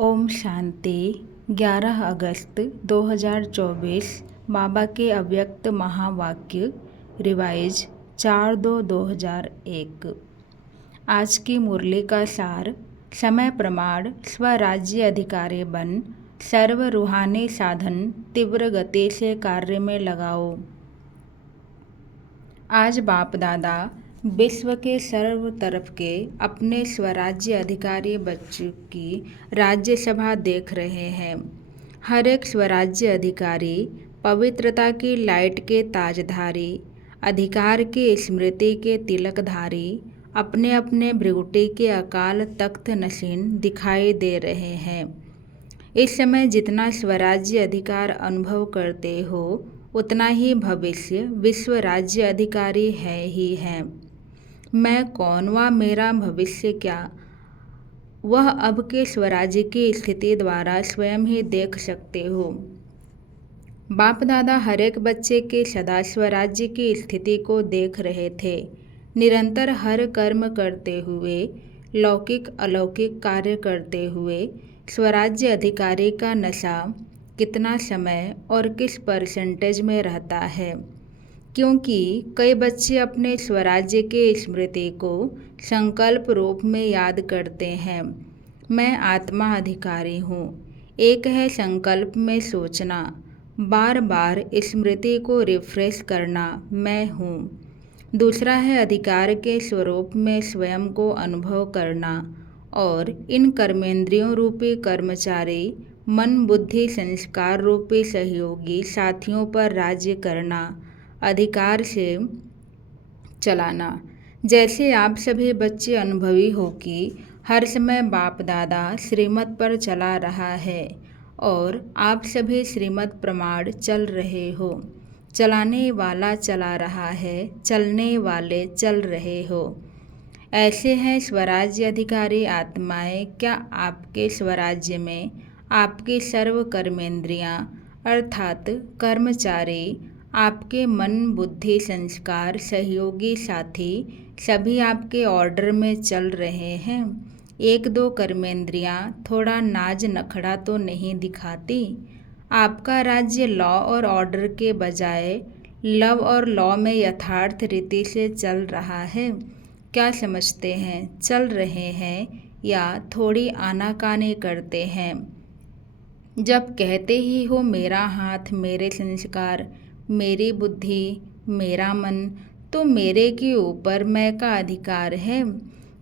ओम शांति। 11 अगस्त 2024 बाबा के अव्यक्त महावाक्य रिवाइज 4/2/2001। आज की मुरली का सार। समय प्रमाण स्वराज्य अधिकारी बन सर्व रूहानी साधन तीव्र गति से कार्य में लगाओ। आज बाप दादा विश्व के सर्व तरफ के अपने स्वराज्य अधिकारी बच्चों की राज्यसभा देख रहे हैं। हर एक स्वराज्य अधिकारी पवित्रता की लाइट के ताजधारी, अधिकार की स्मृति के तिलकधारी, अपने अपने भृगुटी के अकाल तख्त नशीन दिखाई दे रहे हैं। इस समय जितना स्वराज्य अधिकार अनुभव करते हो उतना ही भविष्य विश्व राज्य अधिकारी है ही है। मैं कौन व मेरा भविष्य क्या, वह अब के स्वराज्य की स्थिति द्वारा स्वयं ही देख सकते हो। बाप दादा हर एक बच्चे के सदा स्वराज्य की स्थिति को देख रहे थे। निरंतर हर कर्म करते हुए, लौकिक अलौकिक कार्य करते हुए स्वराज्य अधिकारी का नशा कितना समय और किस परसेंटेज में रहता है। क्योंकि कई बच्चे अपने स्वराज्य के स्मृति को संकल्प रूप में याद करते हैं। मैं आत्मा अधिकारी हूँ। एक है संकल्प में सोचना, बार बार स्मृति को रिफ्रेश करना, मैं हूँ। दूसरा है अधिकार के स्वरूप में स्वयं को अनुभव करना और इन कर्मेंद्रियों रूपी कर्मचारी, मन बुद्धि संस्कार रूपी सहयोगी साथियों पर राज्य करना, अधिकार से चलाना। जैसे आप सभी बच्चे अनुभवी हो कि हर समय बाप दादा श्रीमत पर चला रहा है और आप सभी श्रीमत प्रमाण चल रहे हो। चलाने वाला चला रहा है, चलने वाले चल रहे हो। ऐसे हैं स्वराज्य अधिकारी आत्माएं। क्या आपके स्वराज्य में आपकी सर्व कर्मेंद्रियां अर्थात कर्मचारी, आपके मन बुद्धि संस्कार सहयोगी साथी सभी आपके ऑर्डर में चल रहे हैं? एक दो कर्मेंद्रियां थोड़ा नाज नखड़ा तो नहीं दिखाती? आपका राज्य लॉ और ऑर्डर के बजाय लव और लॉ में यथार्थ रीति से चल रहा है। क्या समझते हैं? चल रहे हैं या थोड़ी आनाकानी करते हैं? जब कहते ही हो मेरा हाथ, मेरे संस्कार, मेरी बुद्धि, मेरा मन, तो मेरे के ऊपर मैं का अधिकार है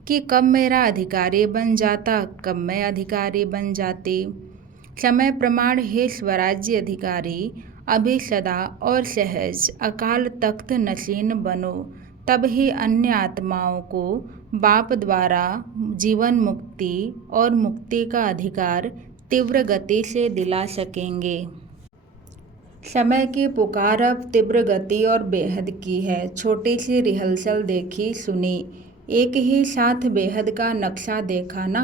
कि कब मेरा अधिकारी बन जाता, कब मैं अधिकारी बन जाती। समय प्रमाण है स्वराज्य अधिकारी, अभी सदा और सहज अकाल तख्त नशीन बनो, तब ही अन्य आत्माओं को बाप द्वारा जीवन मुक्ति और मुक्ति का अधिकार तीव्र गति से दिला सकेंगे। समय की पुकार अब तीव्र गति और बेहद की है। छोटी सी रिहर्सल देखी सुनी, एक ही साथ बेहद का नक्शा देखा ना।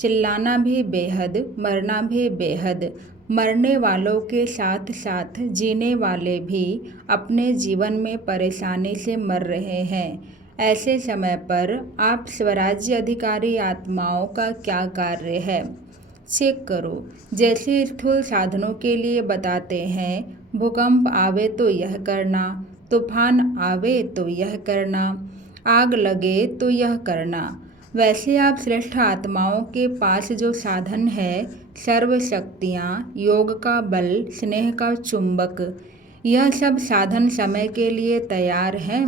चिल्लाना भी बेहद, मरना भी बेहद। मरने वालों के साथ साथ जीने वाले भी अपने जीवन में परेशानी से मर रहे हैं। ऐसे समय पर आप स्वराज्य अधिकारी आत्माओं का क्या कार्य है? चेक करो। जैसे स्थूल साधनों के लिए बताते हैं, भूकंप आवे तो यह करना, तूफान आवे तो यह करना, आग लगे तो यह करना, वैसे आप श्रेष्ठ आत्माओं के पास जो साधन है, सर्व शक्तियाँ, योग का बल, स्नेह का चुंबक, यह सब साधन समय के लिए तैयार हैं।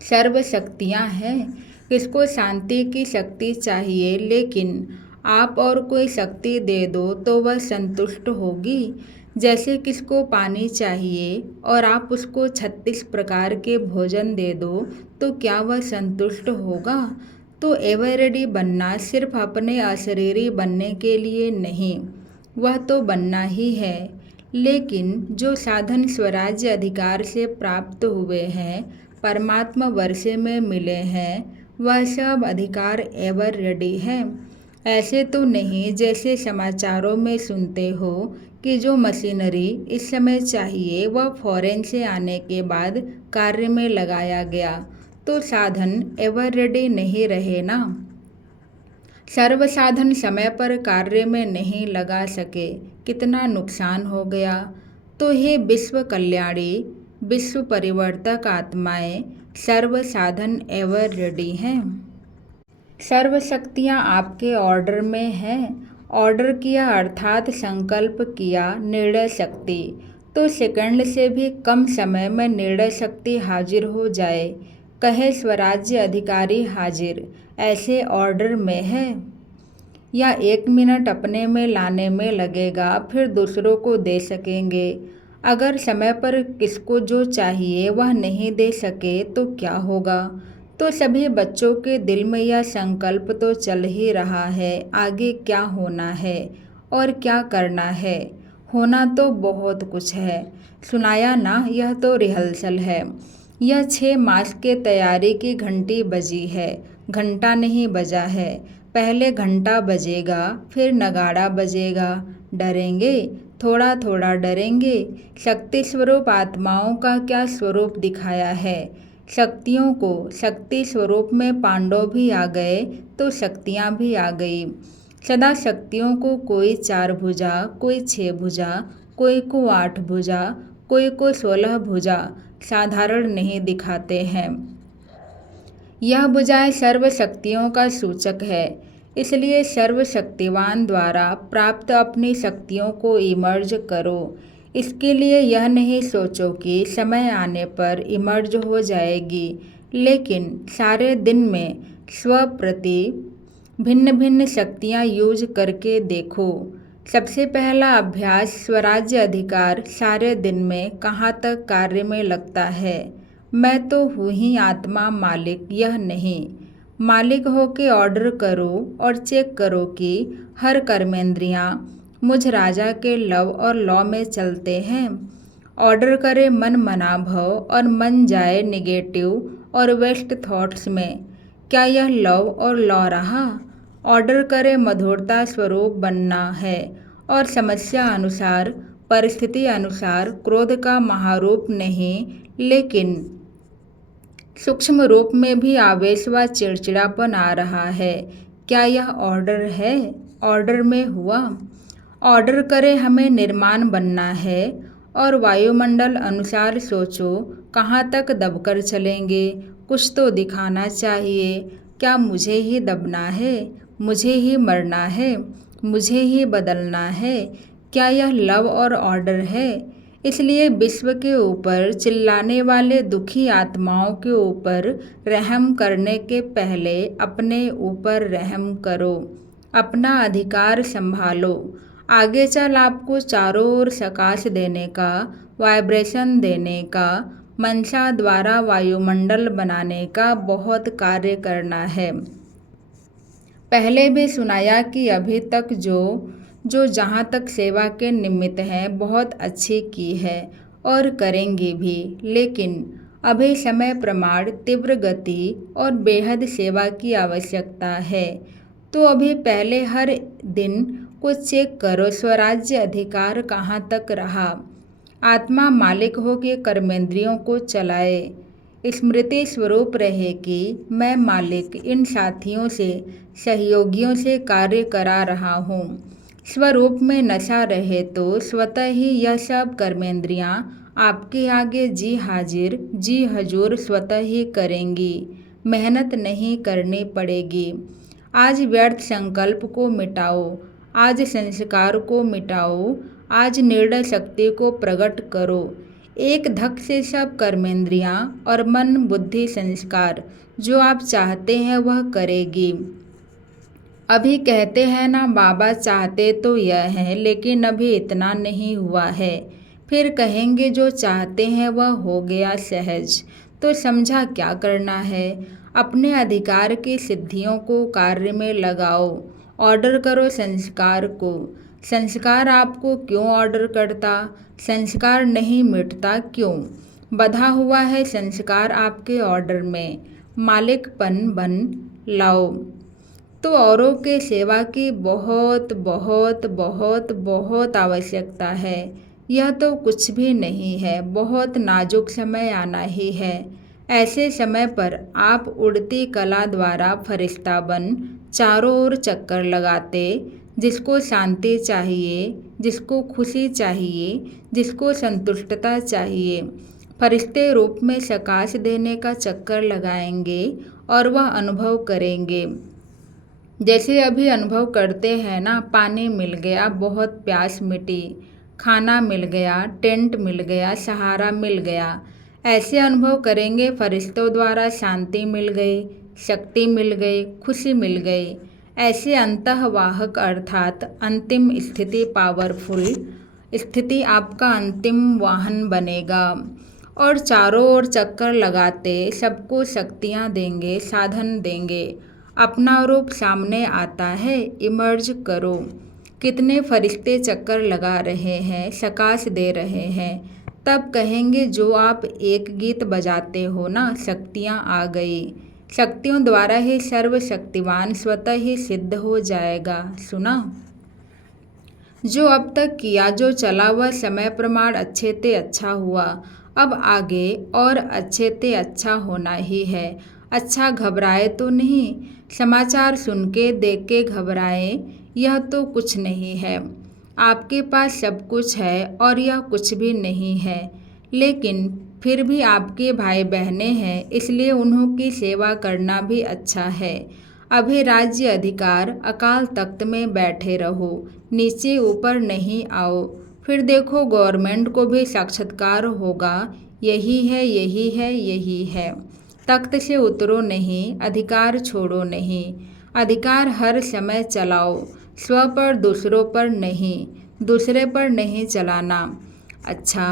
सर्व शक्तियाँ हैं। किसको शांति की शक्ति चाहिए, लेकिन आप और कोई शक्ति दे दो तो वह संतुष्ट होगी। जैसे किसको पानी चाहिए और आप उसको 36 प्रकार के भोजन दे दो तो क्या वह संतुष्ट होगा? तो एवर रेडी बनना सिर्फ अपने अशरीरी बनने के लिए नहीं, वह तो बनना ही है। लेकिन जो साधन स्वराज्य अधिकार से प्राप्त हुए हैं, परमात्मा वर्षे में मिले हैं, वह सब अधिकार एवर रेडी है। ऐसे तो नहीं जैसे समाचारों में सुनते हो कि जो मशीनरी इस समय चाहिए वह फॉरेन से आने के बाद कार्य में लगाया गया, तो साधन एवर रेडी नहीं रहे ना। सर्वसाधन समय पर कार्य में नहीं लगा सके, कितना नुकसान हो गया। तो हे विश्व कल्याणी, विश्व परिवर्तक आत्माएं सर्व साधन एवर रेडी हैं। सर्व शक्तियाँ आपके ऑर्डर में हैं। ऑर्डर किया अर्थात संकल्प किया निर्णय शक्ति, तो सेकंड से भी कम समय में निर्णय शक्ति हाजिर हो जाए। कहे स्वराज्य अधिकारी हाजिर, ऐसे ऑर्डर में है। या 1 मिनट अपने में लाने में लगेगा, फिर दूसरों को दे सकेंगे। अगर समय पर किसको जो चाहिए वह नहीं दे सके तो क्या होगा। तो सभी बच्चों के दिल में यह संकल्प तो चल ही रहा है, आगे क्या होना है और क्या करना है। होना तो बहुत कुछ है, सुनाया ना, यह तो रिहर्सल है। यह 6 मास के तैयारी की घंटी बजी है, घंटा नहीं बजा है। पहले घंटा बजेगा, फिर नगाड़ा बजेगा। डरेंगे, थोड़ा थोड़ा डरेंगे। शक्ति स्वरूप आत्माओं का क्या स्वरूप दिखाया है। शक्तियों को शक्ति स्वरूप में पांडव भी आ गए तो शक्तियाँ भी आ गई। सदा शक्तियों को कोई 4 भुजा, कोई 6 भुजा, कोई को 8 भुजा, कोई को 16 भुजा साधारण नहीं दिखाते हैं। यह भुजाएं सर्व शक्तियों का सूचक है। इसलिए सर्वशक्तिवान द्वारा प्राप्त अपनी शक्तियों को इमर्ज करो। इसके लिए यह नहीं सोचो कि समय आने पर इमर्ज हो जाएगी, लेकिन सारे दिन में स्वप्रति भिन्न भिन्न शक्तियाँ यूज करके देखो। सबसे पहला अभ्यास स्वराज्य अधिकार सारे दिन में कहाँ तक कार्य में लगता है। मैं तो हूँ ही आत्मा मालिक, यह नहीं। मालिक हो के ऑर्डर करो और चेक करो कि हर कर्मेंद्रियाँ मुझ राजा के लव और लॉ में चलते हैं। ऑर्डर करे मन मनाभव और मन जाए निगेटिव और वेस्ट थॉट्स में, क्या यह लव और लॉ रहा। ऑर्डर करे मधुरता स्वरूप बनना है और समस्या अनुसार परिस्थिति अनुसार क्रोध का महारूप नहीं, लेकिन सूक्ष्म रूप में भी आवेश व चिड़चिड़ापन आ रहा है। क्या यह ऑर्डर है। ऑर्डर में हुआ। ऑर्डर करे हमें निर्माण बनना है और वायुमंडल अनुसार सोचो कहाँ तक दबकर चलेंगे। कुछ तो दिखाना चाहिए। क्या मुझे ही दबना है, मुझे ही मरना है, मुझे ही बदलना है। क्या यह लव और ऑर्डर है। इसलिए विश्व के ऊपर चिल्लाने वाले दुखी आत्माओं के ऊपर रहम करने के पहले अपने ऊपर रहम करो। अपना अधिकार संभालो। आगे चल आपको चारों ओर सकाश देने का, वाइब्रेशन देने का, मनसा द्वारा वायुमंडल बनाने का बहुत कार्य करना है। पहले भी सुनाया कि अभी तक जो जहाँ तक सेवा के निमित्त हैं बहुत अच्छी की है और करेंगी भी, लेकिन अभी समय प्रमाण तीव्र गति और बेहद सेवा की आवश्यकता है। तो अभी पहले हर दिन को चेक करो स्वराज्य अधिकार कहाँ तक रहा। आत्मा मालिक हो के कर्मेंद्रियों को चलाए। स्मृति स्वरूप रहे कि मैं मालिक इन साथियों से, सहयोगियों से कार्य करा रहा हूँ। स्वरूप में नशा रहे तो स्वतः ही यह सब कर्मेंद्रियाँ आपके आगे जी हाजिर जी हजूर स्वतः ही करेंगी। मेहनत नहीं करनी पड़ेगी। आज व्यर्थ संकल्प को मिटाओ, आज संस्कार को मिटाओ, आज निर्णय शक्ति को प्रकट करो। एक धक से सब कर्मेंद्रियाँ और मन बुद्धि संस्कार जो आप चाहते हैं वह करेगी। अभी कहते हैं ना बाबा चाहते तो यह है, लेकिन अभी इतना नहीं हुआ है। फिर कहेंगे जो चाहते हैं वह हो गया सहज। तो समझा क्या करना है। अपने अधिकार की सिद्धियों को कार्य में लगाओ। ऑर्डर करो संस्कार को। संस्कार आपको क्यों ऑर्डर करता। संस्कार नहीं मिटता क्यों। बधा हुआ है संस्कार आपके ऑर्डर में। मालिकपन बन लाओ। तो औरों के सेवा की बहुत बहुत बहुत बहुत आवश्यकता है। यह तो कुछ भी नहीं है, बहुत नाजुक समय आना ही है। ऐसे समय पर आप उड़ती कला द्वारा फरिश्ता बन चारों ओर चक्कर लगाते, जिसको शांति चाहिए, जिसको खुशी चाहिए, जिसको संतुष्टता चाहिए, फरिश्ते रूप में प्रकाश देने का चक्कर लगाएंगे और वह अनुभव करेंगे। जैसे अभी अनुभव करते हैं ना, पानी मिल गया, बहुत प्यास मिटी, खाना मिल गया, टेंट मिल गया, सहारा मिल गया। ऐसे अनुभव करेंगे, फरिश्तों द्वारा शांति मिल गई, शक्ति मिल गई, खुशी मिल गई। ऐसे अंतःवाहक अर्थात अंतिम स्थिति, पावरफुल स्थिति आपका अंतिम वाहन बनेगा और चारों ओर चक्कर लगाते सबको शक्तियाँ देंगे, साधन देंगे। अपना रूप सामने आता है, इमर्ज करो। कितने फरिश्ते चक्कर लगा रहे हैं, प्रकाश दे रहे हैं। तब कहेंगे जो आप एक गीत बजाते हो ना, शक्तियाँ आ गई। शक्तियों द्वारा ही सर्वशक्तिवान स्वतः ही सिद्ध हो जाएगा। सुना? जो अब तक किया, जो चला, वह समय प्रमाण अच्छे ते अच्छा हुआ। अब आगे और अच्छे ते अच्छा होना ही है। अच्छा, घबराए तो नहीं। समाचार सुन के, देख के घबराए, यह तो कुछ नहीं है। आपके पास सब कुछ है और यह कुछ भी नहीं है, लेकिन फिर भी आपके भाई बहनें हैं, इसलिए उन्हों की सेवा करना भी अच्छा है। अभी राज्य अधिकार अकाल तख्त में बैठे रहो, नीचे ऊपर नहीं आओ। फिर देखो गवर्नमेंट को भी साक्षात्कार होगा। यही है, यही है, यही है। तख्त से उतरो नहीं, अधिकार छोड़ो नहीं। अधिकार हर समय चलाओ, स्व पर, दूसरों पर नहीं, दूसरे पर नहीं चलाना। अच्छा,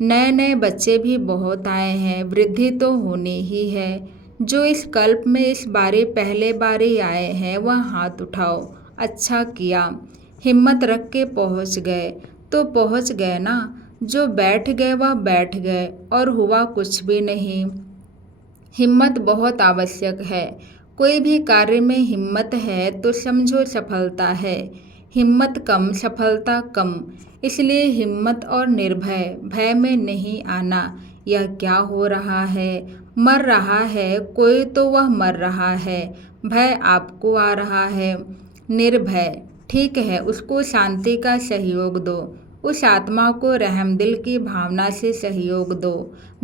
नए नए बच्चे भी बहुत आए हैं, वृद्धि तो होनी ही है। जो इस कल्प में इस बारी पहले बारी आए हैं, वह हाथ उठाओ। अच्छा किया, हिम्मत रख के पहुँच गए तो पहुँच गए ना। जो बैठ गए वह बैठ गए और हुआ कुछ भी नहीं। हिम्मत बहुत आवश्यक है। कोई भी कार्य में हिम्मत है तो समझो सफलता है। हिम्मत कम, सफलता कम। इसलिए हिम्मत और निर्भय, भय में नहीं आना। यह क्या हो रहा है? मर रहा है कोई तो वह मर रहा है। भय आपको आ रहा है। निर्भय, ठीक है, उसको शांति का सहयोग दो। उस आत्मा को रहमदिल की भावना से सहयोग दो।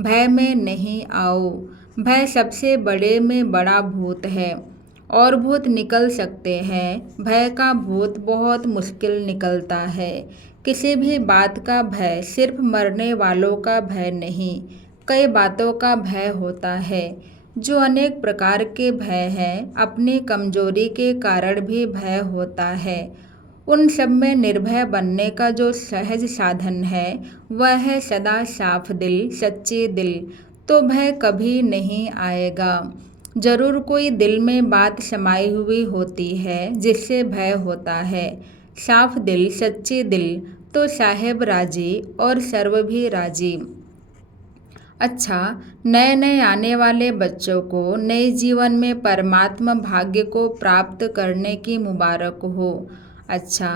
भय में नहीं आओ। भय सबसे बड़े में बड़ा भूत है। और भूत निकल सकते हैं, भय का भूत बहुत मुश्किल निकलता है। किसी भी बात का भय सिर्फ मरने वालों का भय नहीं, कई बातों का भय होता है। जो अनेक प्रकार के भय हैं, अपनी कमजोरी के कारण भी भय होता है। उन सब में निर्भय बनने का जो सहज साधन है, वह है सदा साफ दिल, सच्चे दिल। तो भय कभी नहीं आएगा। जरूर कोई दिल में बात समाई हुई होती है जिससे भय होता है। साफ दिल, सच्चे दिल, तो साहेब राजी और सर्व भी राजी। अच्छा, नए नए आने वाले बच्चों को नए जीवन में परमात्मा भाग्य को प्राप्त करने की मुबारक हो। अच्छा,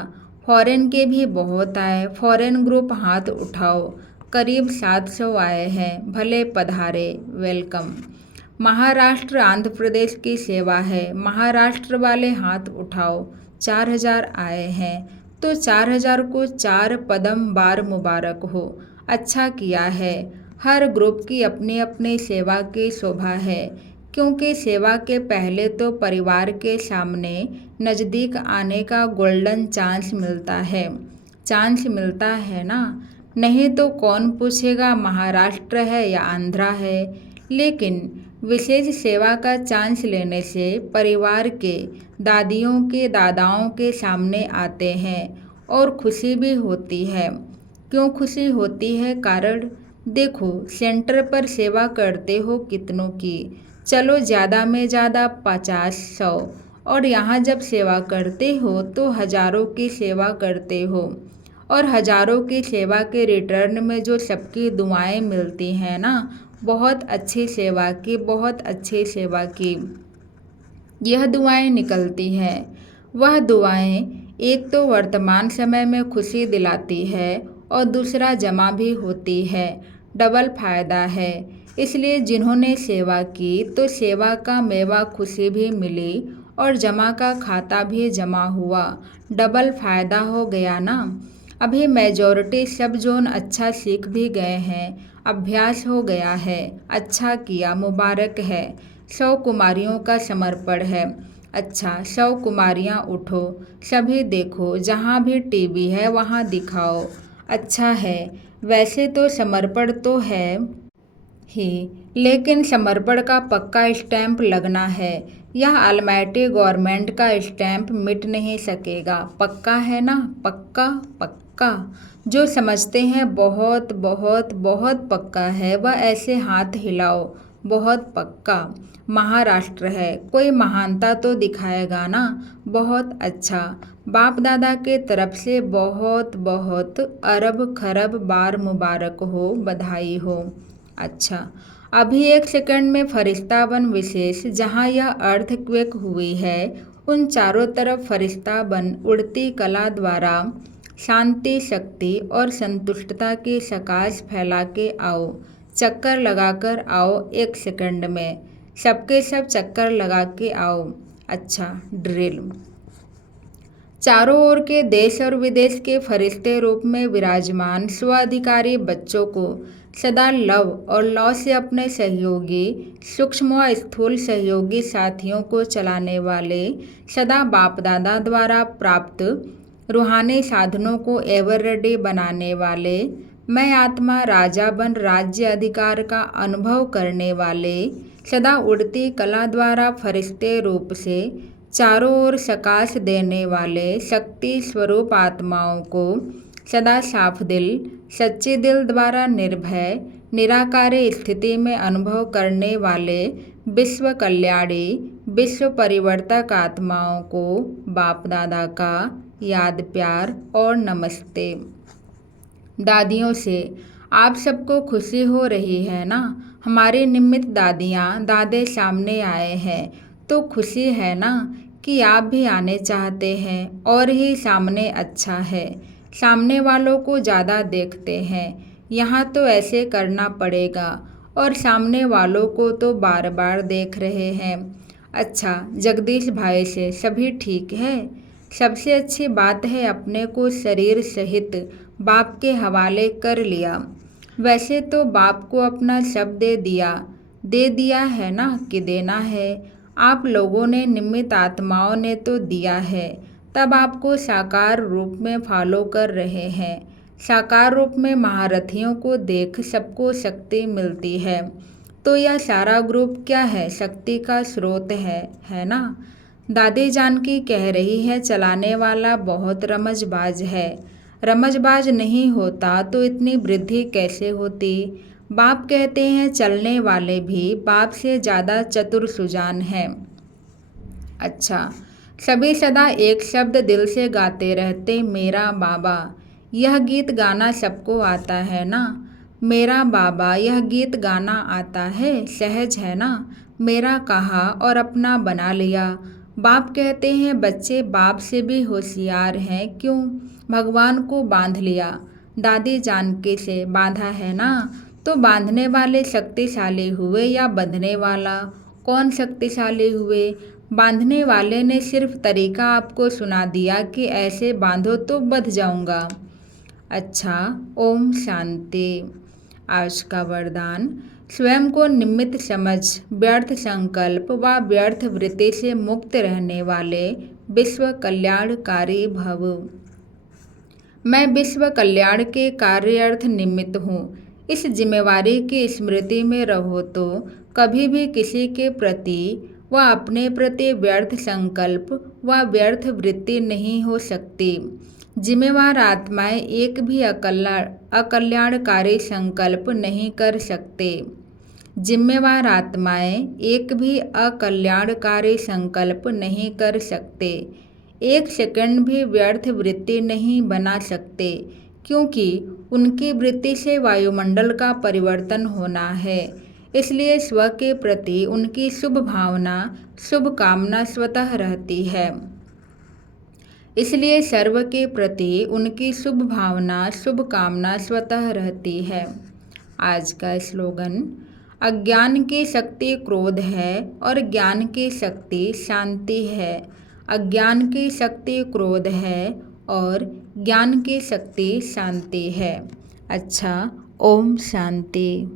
फॉरेन के भी बहुत आए। फॉरेन ग्रुप हाथ उठाओ। करीब 700 आए हैं, भले पधारे, वेलकम। महाराष्ट्र, आंध्र प्रदेश की सेवा है। महाराष्ट्र वाले हाथ उठाओ। 4000 आए हैं, तो 4000 को 4 पदम बार मुबारक हो। अच्छा किया है। हर ग्रुप की अपनी अपनी सेवा की शोभा है, क्योंकि सेवा के पहले तो परिवार के सामने नज़दीक आने का गोल्डन चांस मिलता है। चांस मिलता है ना, नहीं तो कौन पूछेगा महाराष्ट्र है या आंध्रा है। लेकिन विशेष सेवा का चांस लेने से परिवार के दादियों के दादाओं के सामने आते हैं और खुशी भी होती है। क्यों खुशी होती है? कारण देखो, सेंटर पर सेवा करते हो कितनों की, चलो ज़्यादा में ज़्यादा 50-100, और यहाँ जब सेवा करते हो तो हज़ारों की सेवा करते हो। और हज़ारों की सेवा के रिटर्न में जो सबकी दुआएं मिलती हैं ना, बहुत अच्छी सेवा की, बहुत अच्छी सेवा की यह दुआएं निकलती हैं। वह दुआएं एक तो वर्तमान समय में खुशी दिलाती है और दूसरा जमा भी होती है। डबल फायदा है। इसलिए जिन्होंने सेवा की तो सेवा का मेवा खुशी भी मिली और जमा का खाता भी जमा हुआ, डबल फायदा हो गया ना। अभी मेजॉरिटी सब जोन अच्छा सीख भी गए हैं, अभ्यास हो गया है, अच्छा किया, मुबारक है। 100 कुमारियों का समर्पण है। अच्छा 100 कुमारियाँ उठो, सभी देखो, जहाँ भी टीवी है वहाँ दिखाओ। अच्छा है, वैसे तो समर्पण तो है ही, लेकिन समर्पण का पक्का स्टैंप लगना है। यह अलमाइटी गवर्नमेंट का स्टैंप मिट नहीं सकेगा। पक्का है ना? पक्का पक्का। जो समझते हैं बहुत बहुत बहुत पक्का है वह ऐसे हाथ हिलाओ। बहुत पक्का। महाराष्ट्र है, कोई महानता तो दिखाएगा ना। बहुत अच्छा। बाप दादा के तरफ से बहुत बहुत अरब खरब बार मुबारक हो, बधाई हो। अच्छा, अभी 1 सेकंड में फरिश्ता बन विशेष जहाँ यह अर्थक्वेक हुई है उन चारों तरफ फरिश्ता बन उड़ती कला द्वारा शांति, शक्ति और संतुष्टता की सकाश फैला के आओ। चक्कर लगाकर आओ 1 सेकंड में। सबके सब चक्कर लगा के आओ। अच्छा, ड्रिल। चारों ओर के देश और विदेश के फरिश्ते रूप में विराजमान स्वाधिकारी बच्चों को सदा लव और लौ से अपने सहयोगी, सूक्ष्म व स्थूल सहयोगी साथियों को चलाने वाले, सदा बाप दादा द्वारा प्राप्त रूहानी साधनों को एवर रेडी बनाने वाले, मैं आत्मा राजा बन राज्य अधिकार का अनुभव करने वाले, सदा उड़ती कला द्वारा फरिश्ते रूप से चारों ओर सकाश देने वाले शक्ति स्वरूप आत्माओं को सदा साफ दिल, सच्चे दिल द्वारा निर्भय निराकारी स्थिति में अनुभव करने वाले विश्व कल्याणी, विश्व परिवर्तक आत्माओं को बाप दादा का याद, प्यार और नमस्ते। दादियों से आप सबको खुशी हो रही है ना? हमारी निमित्त दादियाँ दादे सामने आए हैं तो खुशी है ना कि आप भी आने चाहते हैं। और ही सामने अच्छा है, सामने वालों को ज़्यादा देखते हैं, यहाँ तो ऐसे करना पड़ेगा और सामने वालों को तो बार बार देख रहे हैं। अच्छा, जगदीश भाई से सभी ठीक है? सबसे अच्छी बात है अपने को शरीर सहित बाप के हवाले कर लिया। वैसे तो बाप को अपना सब दे दिया है ना कि देना है। आप लोगों ने निमित्त आत्माओं ने तो दिया है, तब आपको साकार रूप में फॉलो कर रहे हैं। साकार रूप में महारथियों को देख सबको शक्ति मिलती है, तो यह सारा ग्रुप क्या है? शक्ति का स्रोत है ना? दादी जानकी कह रही है चलाने वाला बहुत रमजबाज है। रमजबाज नहीं होता तो इतनी वृद्धि कैसे होती? बाप कहते हैं चलने वाले भी बाप से ज़्यादा चतुर सुजान हैं। अच्छा, सभी सदा एक शब्द दिल से गाते रहते, मेरा बाबा। यह गीत गाना सबको आता है ना? मेरा बाबा, यह गीत गाना आता है, सहज है ना? मेरा कहा और अपना बना लिया। बाप कहते हैं बच्चे बाप से भी होशियार हैं, क्यों? भगवान को बांध लिया। दादी जानकी से बांधा है ना? तो बांधने वाले शक्तिशाली हुए या बंधने वाला? कौन शक्तिशाली हुए? बांधने वाले ने सिर्फ तरीका आपको सुना दिया कि ऐसे बांधो तो बंध जाऊंगा। अच्छा, ओम शांति। आज का वरदान, स्वयं को निमित्त समझ व्यर्थ संकल्प व व्यर्थ वृत्ति से मुक्त रहने वाले विश्व कल्याणकारी भव। मैं विश्व कल्याण के कार्यार्थ निमित्त हूँ। इस जिम्मेवारी की स्मृति में रहो तो कभी भी किसी के प्रति व अपने प्रति व्यर्थ संकल्प व व्यर्थ वृत्ति नहीं हो सकती। जिम्मेवार आत्माएं एक भी अकल्याणकारी संकल्प नहीं कर सकते। जिम्मेवार आत्माएं एक भी अकल्याणकारी संकल्प नहीं कर सकते। 1 सेकंड भी व्यर्थ वृत्ति नहीं बना सकते, क्योंकि उनकी वृत्ति से वायुमंडल का परिवर्तन होना है। इसलिए स्व के प्रति उनकी शुभ भावना, शुभ कामना स्वतः रहती है। इसलिए सर्व के प्रति उनकी शुभ भावना, शुभ कामना स्वतः रहती है। आज का स्लोगन, अज्ञान की शक्ति क्रोध है और ज्ञान की शक्ति शांति है। अज्ञान की शक्ति क्रोध है और ज्ञान की शक्ति शांति है। अच्छा, ओम शांति।